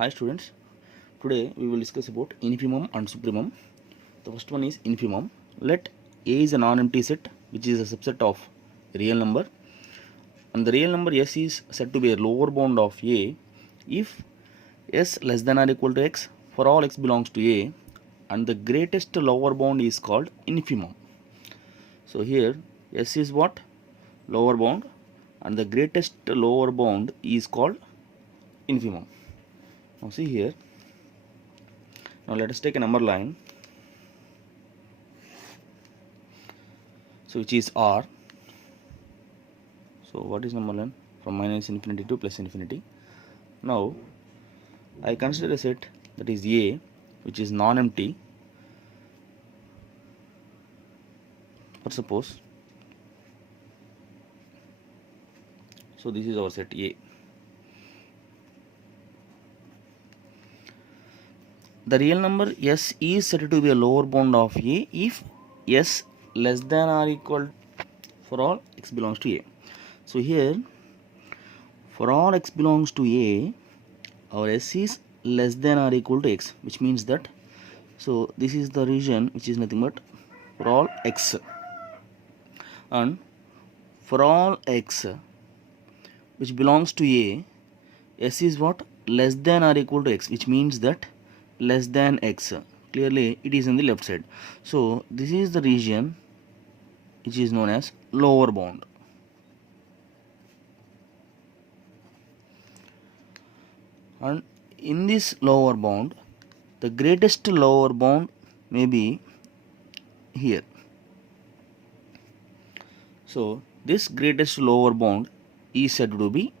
Hi students, today we will discuss about infimum and supremum. The first one is infimum. Let A is a non-empty set which is a subset of real number, and the real number S is said to be a lower bound of A if S less than or equal to X for all X belongs to A, and the greatest lower bound is called infimum. So here S is what? Lower bound, and the greatest lower bound is called infimum. Now see here. Now let us take a number line, so which is R. So what is number line? From minus infinity to plus infinity. Now I consider a set that is A, which is non-empty. For suppose, so this is our set A. The real number S is said to be a lower bound of A if S less than or equal for all X belongs to A. So here for all X belongs to A, our S is less than or equal to X, which means that, so this is the region which is nothing but for all X, and for all X which belongs to A, S is what? Less than or equal to X, which means that less than X. Clearly it is in the left side. So this is the region which is known as lower bound. And in this lower bound, the greatest lower bound may be here. So this greatest lower bound is said to be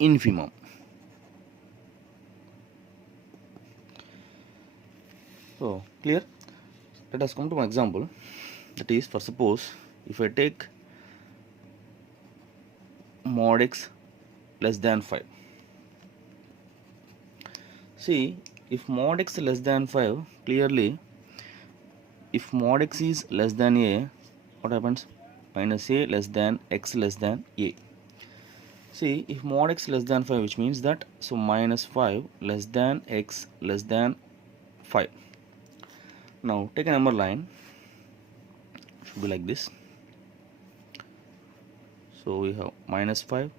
infimum. So clear? Let us come to an example. That is, for suppose if I take mod x less than 5. See, if mod x less than 5, clearly if mod x is less than A, what happens? Minus A less than x less than A. See, if mod x less than 5, which means that, so minus 5 less than x less than 5. Now take a number line, should be like this. So we have minus 5,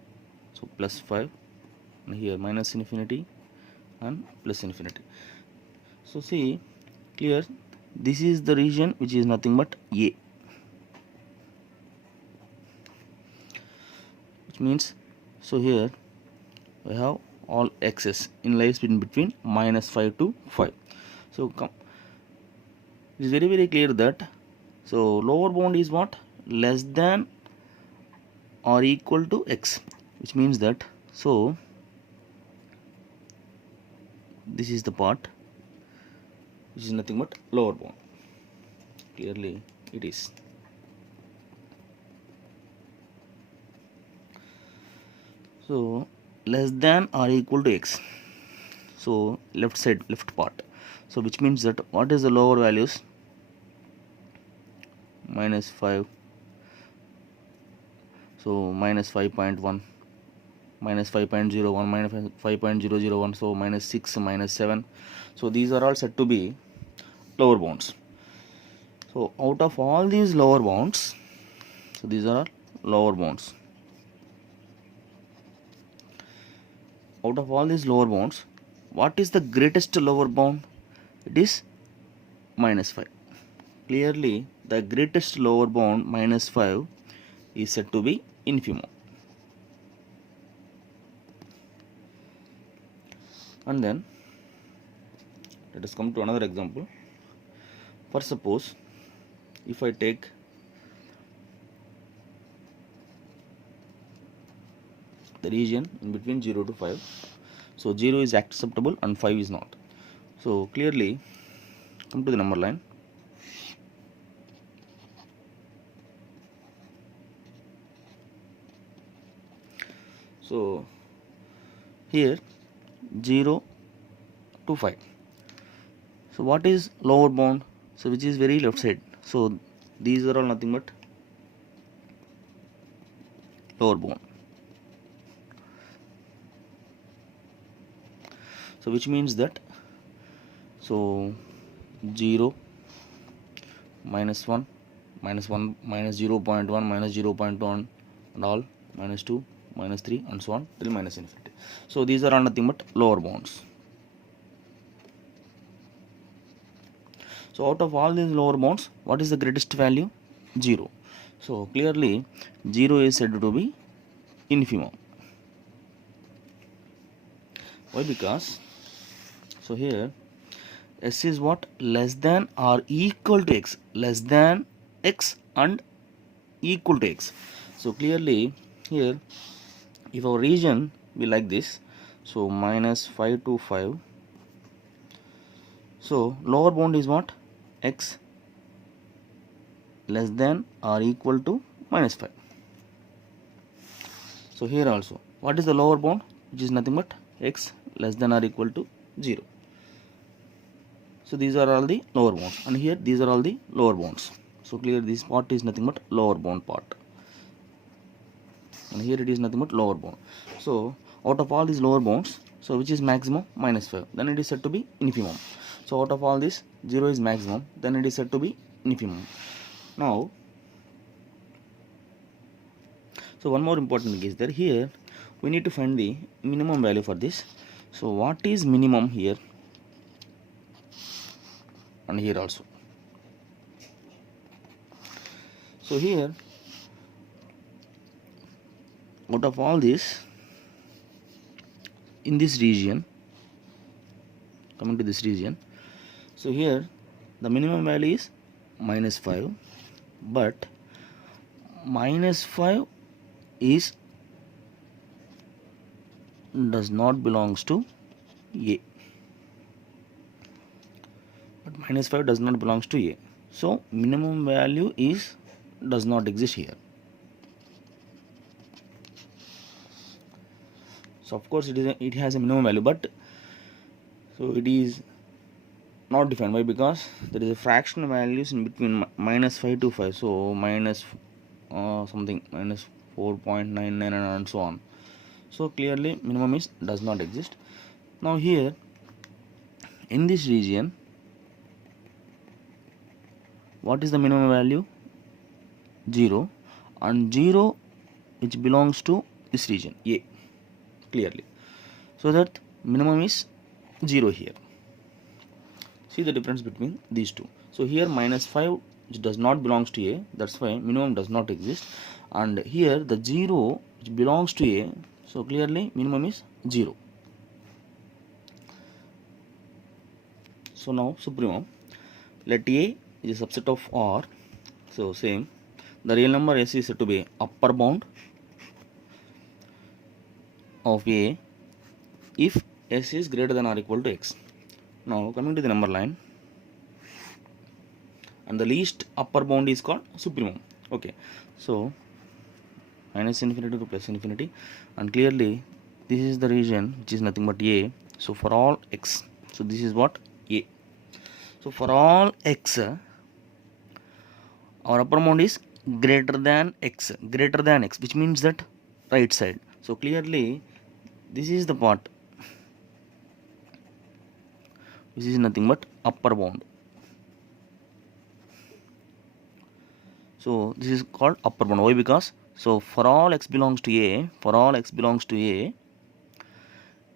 so plus 5, and here minus infinity and plus infinity. So see, clear, this is the region which is nothing but A, which means, so here we have all x's in lies in between minus 5 to 5. So it is very clear that, so lower bound is what? Less than or equal to x, which means that, so this is the part which is nothing but lower bound. Clearly it is. So less than or equal to x, so left side, left part. So which means that, what is the lower values? Minus 5, so minus 5.1, minus 5.01, minus 5.001, so minus 6, minus 7. So these are all said to be lower bounds. So out of all these lower bounds, so these are all lower bounds. Out of all these lower bounds, what is the greatest lower bound? It is minus 5. Clearly the greatest lower bound, minus 5, is said to be infimum. And then let us come to another example. For suppose if I take the region in between 0 to 5, so 0 is acceptable and 5 is not. So clearly come to the number line. So here 0 to 5. So what is lower bound? So which is very left side. So these are all nothing but lower bound. So which means that, so 0, -1, -1, -0.1, -0.1, and all, -2, -3, and so on till -infinity. So these are all nothing but lower bounds. So out of all these lower bounds, what is the greatest value? 0. So clearly 0 is said to be infimum. Why? Because, so here s is what? Less than or equal to x, less than x and equal to x. So clearly here, if our region be like this, so -5 to 5, so lower bound is what? X less than or equal to -5. So here also, what is the lower bound? Which is nothing but x less than or equal to 0. So these are all the lower bounds, and here these are all the lower bounds. So clear, this part is nothing but lower bound part, and here it is nothing but lower bound. So out of all these lower bounds, so which is maximum? -5. Then it is said to be infimum. So out of all this, 0 is maximum, then it is said to be infimum. Now, so one more important thing is that here we need to find the minimum value for this. So what is minimum here and here also? So here, out of all this, in this region, coming to this region, so here the minimum value is -5, but -5 is does not belongs to A, but -5 does not belongs to A. So minimum value is does not exist here. So of course it has a minimum value, but so it is not defined. Why? Because there is a fraction values in between -5 to 5, so minus something -4.99 and so on. So clearly minimum is does not exist. Now here in this region, what is the minimum value? 0, and 0 which belongs to this region A, clearly. So that minimum is 0 here. See the difference between these two. So here -5 which does not belongs to A, that's why minimum does not exist, and here the 0 which belongs to A, so clearly minimum is 0. So now supremum, let A is a subset of R. So same, the real number S is said to be upper bound of A if S is greater than or equal to X. Now coming to the number line, and the least upper bound is called supremum. Okay, so -infinity to +infinity, and clearly this is the region which is nothing but A. So for all x, so this is what? A. So for all x, our upper bound is greater than x, which means that right side. So clearly this is the part, this is nothing but upper bound. So this is called upper bound. Why? Because so for all x belongs to A,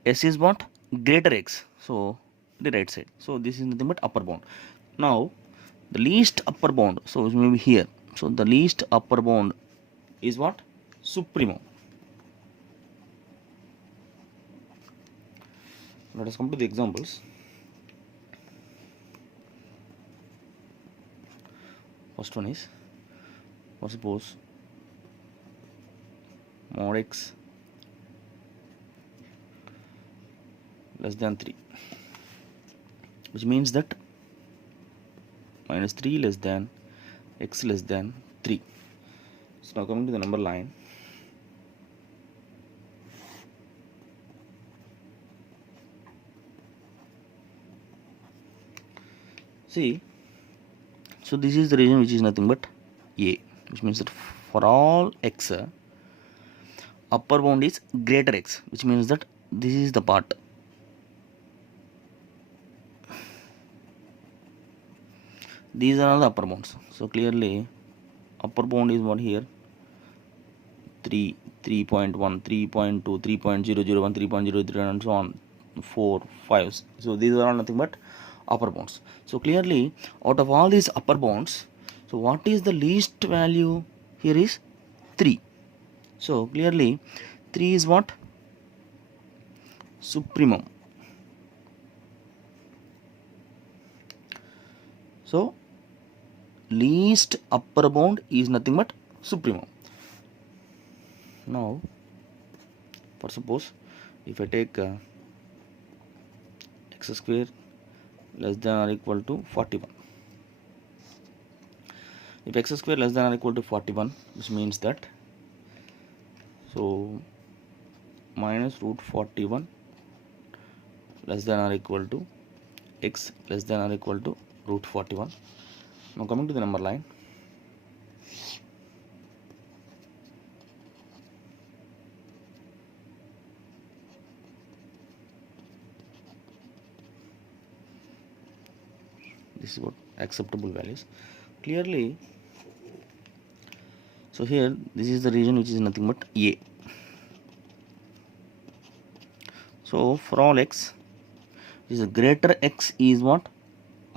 S is what? Greater x. So the right side. So this is nothing but upper bound. Now the least upper bound, so it may be here. So the least upper bound is what? Supremum. Let us come to the examples. First one is, for suppose mod x less than 3, which means that -3 less than x less than 3. So now coming to the number line, see, so this is the region which is nothing but A, which means that for all x, upper bound is greater x, which means that this is the part. these are all the upper bounds. So clearly upper bound is what here, 3, 3.1, 3.2, 3.001, 3.03 and so on, 4, 5. So these are all nothing but upper bounds. So clearly out of all these upper bounds, so what is the least value here is 3. So clearly 3 is what? Supremum. So least upper bound is nothing but supremum. Now for suppose if I take x square less than or equal to 41, if x square less than or equal to 41, which means that, so minus root 41 less than or equal to x less than or equal to root 41. Now coming to the number line, this is what acceptable values. Clearly, so here this is the region which is nothing but A. So for all x, is a greater x is what?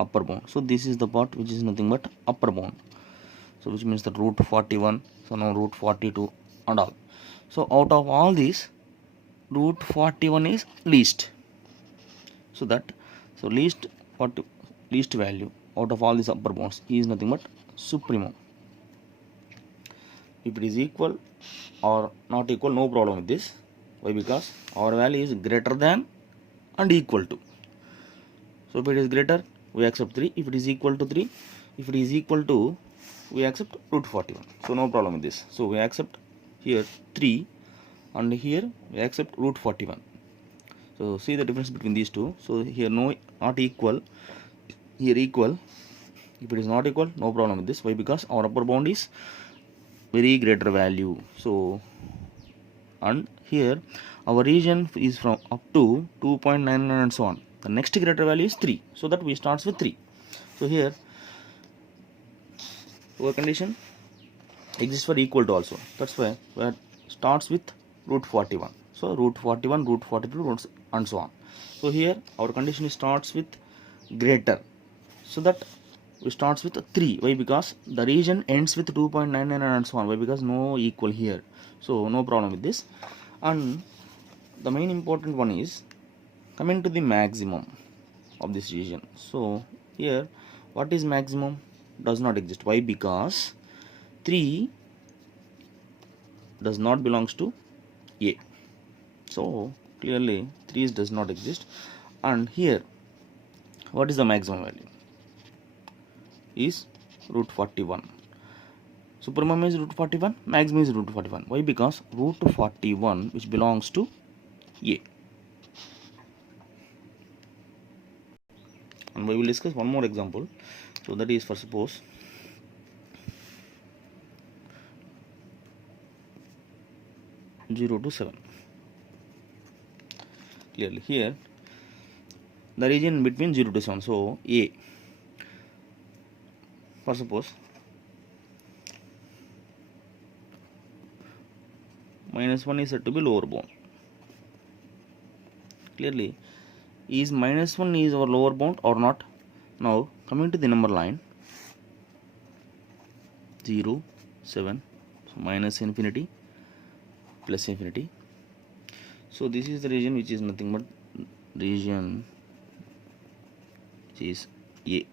Upper bound. So this is the part which is nothing but upper bound. So which means that root 41, so now root 42 and all. So out of all these, root 41 is least. So that, so least value out of all these upper bounds is nothing but supremum. If it is equal or not equal, no problem with this. Why? Because our value is greater than and equal to. So if it is greater, we accept 3. If it is equal to 3, if it is equal to, we accept root 41. So no problem with this. So we accept here 3 and here we accept root 41. So see the difference between these two. So here no, not equal, here equal. If it is not equal, no problem with this. Why? Because our upper bound is very greater value. So and here our region is from up to 2.99 and so on. The next greater value is 3. So that we starts with 3. So here our condition exists for equal to also. That's why it starts with root 41. So root 41, root 42 and so on. So here our condition starts with greater. So that we starts with 3. Why? Because the region ends with 2.99 and so on. Why? Because no equal here. So no problem with this. And the main important one is coming to the maximum of this region. So here what is maximum? Does not exist. Why? Because 3 does not belongs to A. So clearly 3 does not exist. And here what is the maximum value? Is root 41. Supremum is root 41, maximum is root 41. Why? Because root 41 which belongs to A. And we will discuss one more example. So that is for suppose (0 to 7). Clearly here the region between 0 to 7. So A, for suppose -1 is said to be lower bound. Clearly, is -1 is our lower bound or not? Now coming to the number line 0, 7, so minus infinity, plus infinity. So this is the region which is nothing but region which is A.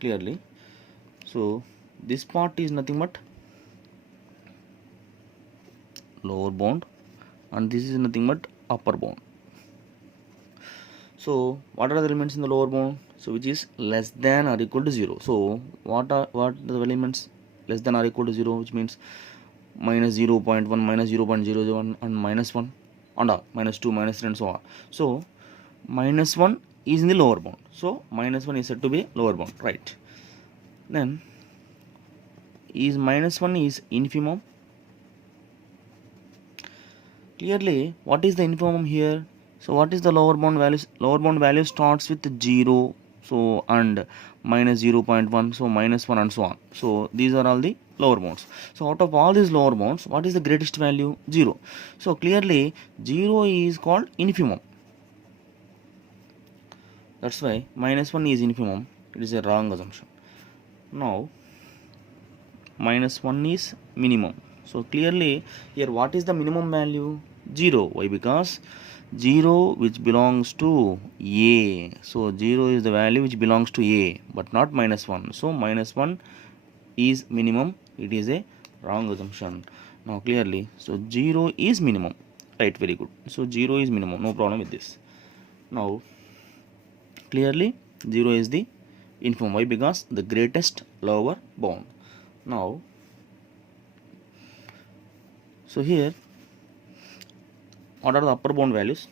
Clearly, so this part is nothing but lower bound and this is nothing but upper bound. So what are the elements in the lower bound? So which is less than or equal to 0. So what are the elements less than or equal to 0, which means minus 0.1, minus 0.01 and minus 1 and all, minus 2, minus 3 and so on. So minus 1 is in the lower bound. So minus 1 is said to be lower bound, right? Then is minus 1 is infimum. Clearly, what is the infimum here? So what is the lower bound values? Lower bound value starts with 0, so and minus 0.1, so minus 1 and so on. So these are all the lower bounds. So out of all these lower bounds, what is the greatest value? 0. So clearly 0 is called infimum. That's why minus 1 is infimum. It is a wrong assumption. Now minus 1 is minimum. So clearly here what is the minimum value? 0. Why? Because 0 which belongs to A. So 0 is the value which belongs to A but not minus 1. So minus 1 is minimum. It is a wrong assumption. Now clearly, so 0 is minimum. Right, very good. So 0 is minimum. No problem with this. Now clearly 0 is the infimum. Why? Because the greatest lower bound. Now so here what are the upper bound values?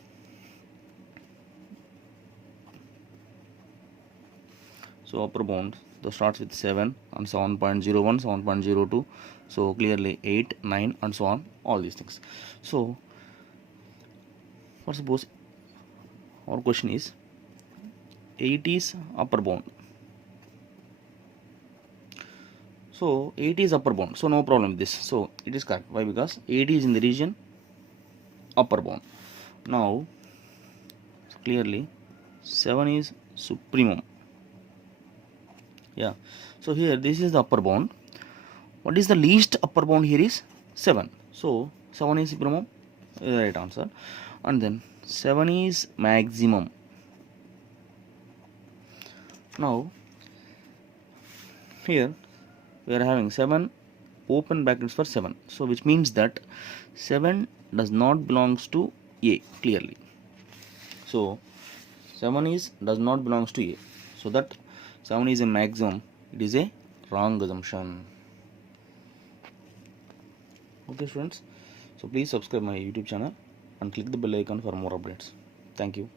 So upper bound the starts with 7 and 7.01, 7.02. So clearly 8, 9 and so on, all these things. So for suppose our question is 8 is upper bound. So 8 is upper bound. So no problem with this. So it is correct. Why? Because 8 is in the region upper bound. Now clearly 7 is supremum. Yeah. So here this is the upper bound. What is the least upper bound here is 7. So 7 is supremum. Right answer. And then 7 is maximum. Now here we are having 7 open brackets for 7. So which means that 7 does not belongs to A clearly. So 7 is does not belongs to A. So that 7 is a maximum. It is a wrong assumption. Okay friends. So please subscribe my YouTube channel and click the bell icon for more updates. Thank you.